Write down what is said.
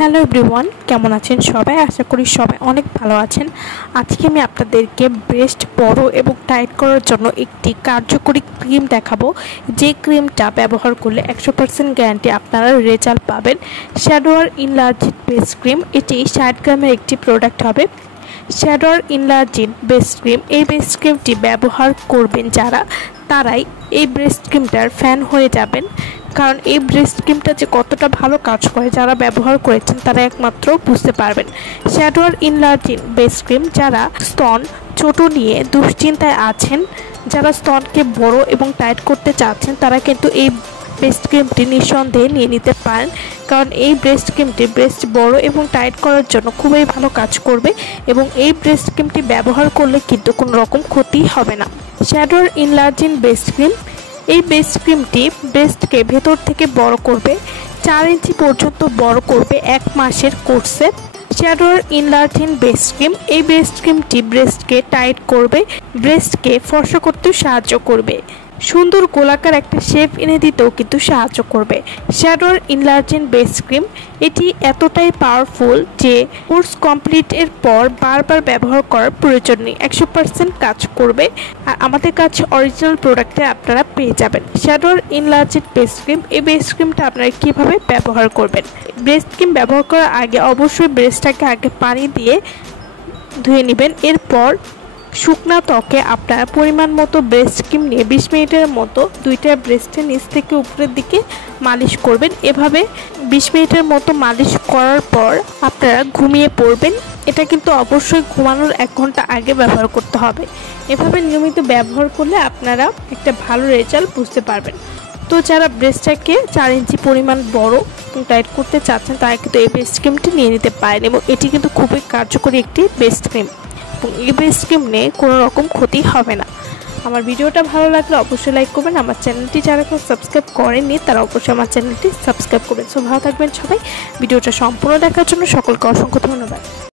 Hello everyone, কেমন আছেন সবাই? আশা করি সবাই অনেক ভালো আছেন। আজকে আমি আপনাদেরকে ব্রেস্ট বড় এবং টাইট করার জন্য একটি কার্যকরী ক্রিম দেখাবো, যে ক্রিমটা ব্যবহার করলে 100% গ্যারান্টি আপনারা রেজাল্ট পাবেন। শ্যাডোয়ার ইনলার্জিড বেস ক্রিম, এটি 60 গ্রামের একটি প্রোডাক্ট হবে। শ্যাডোয়ার ইনলার্জিড বেস ক্রিম, এই বেস ক্রিমটি ব্যবহার করবেন যারা, তারাই এই ব্রেস্ট ক্রিমটার ফ্যান হয়ে যাবেন। কারণ এই ব্রেস্ট ক্রিমটা যে কতটা ভালো কাজ করে, যারা ব্যবহার করেছেন তারা একমাত্র বুঝতে পারবেন। শ্যাডোয়ার ইনলার্জিং বেস ক্রিম, যারা স্তন ছোট নিয়ে দুশ্চিন্তায় আছেন, যারা স্তনকে বড় এবং টাইট করতে চাচ্ছেন, তারা কিন্তু এই ব্রেস্ট ক্রিমটি নিঃসন্দেহে নিয়ে নিতে পারেন। কারণ এই ব্রেস্ট ক্রিমটি ব্রেস্ট বড় এবং টাইট করার জন্য খুবই ভালো কাজ করবে এবং এই ব্রেস্ট ক্রিমটি ব্যবহার করলে কিন্তু কোনো রকম ক্ষতি হবে না। শ্যাডোয়ার ইনলার্জিং বেস ক্রিম, এই বেস ক্রিমটি ব্রেস্টকে ভেতর থেকে বড় করবে, 4 ইঞ্চি পর্যন্ত বড় করবে 1 মাসের কোর্সে। শ্যাডোয়ার ইনলার্জিং বেস ক্রিম, এই বেস ক্রিমটি ব্রেস্টকে টাইট করবে, ব্রেস্টকে ফর্সা করতেও সাহায্য করবে, সুন্দর গোলাকার একটা শেপ এনে দিতেও কিন্তু সাহায্য করবে। শ্যাডোয়ার ইনলার্জিং বেস ক্রিম, এটি এতটাই পাওয়ারফুল যে কোর্স কমপ্লিটের পর বারবার ব্যবহার করার প্রয়োজন নেই, 100% কাজ করবে। আর আমাদের কাছে অরিজিনাল প্রোডাক্টে আপনারা পেয়ে যাবেন। শ্যাডোয়ার ইনলার্জিং বেস ক্রিম, এই বেস ক্রিমটা আপনারা কীভাবে ব্যবহার করবেন? ব্রেস্ট ক্রিম ব্যবহার করার আগে অবশ্যই ব্রেস্টটাকে আগে পানি দিয়ে ধুয়ে নেবেন। এরপর শুকনা ত্বকে আপনারা পরিমাণ মতো ব্রেস্ট ক্রিম নিয়ে 20 মিনিটের মতো দুইটা ব্রেস্টের নিচ থেকে উপরের দিকে মালিশ করবেন। এভাবে 20 মিনিটের মতো মালিশ করার পর আপনারা ঘুমিয়ে পড়বেন। এটা কিন্তু অবশ্যই ঘুমানোর 1 ঘন্টা আগে ব্যবহার করতে হবে। এভাবে নিয়মিত ব্যবহার করলে আপনারা একটা ভালো রেজাল্ট বুঝতে পারবেন। তো যারা ব্রেস্টটাকে 4 ইঞ্চি পরিমাণ বড় এবং টাইট করতে চাচ্ছেন, তারা কিন্তু এই বেস্ট ক্রিমটি নিয়ে নিতে পারেন এবং এটি কিন্তু খুবই কার্যকরী একটি বেস্ট ক্রিম এবং এই বেস্ট ক্রিম নিয়ে কোনো রকম ক্ষতি হবে না। আমার ভিডিওটা ভালো লাগলে অবশ্যই লাইক করবেন। আমার চ্যানেলটি যারা কেউ সাবস্ক্রাইব করেননি, তারা অবশ্যই আমার চ্যানেলটি সাবস্ক্রাইব করবেন। সো ভালো থাকবেন সবাই। ভিডিওটা সম্পূর্ণ দেখার জন্য সকলকে অসংখ্য ধন্যবাদ।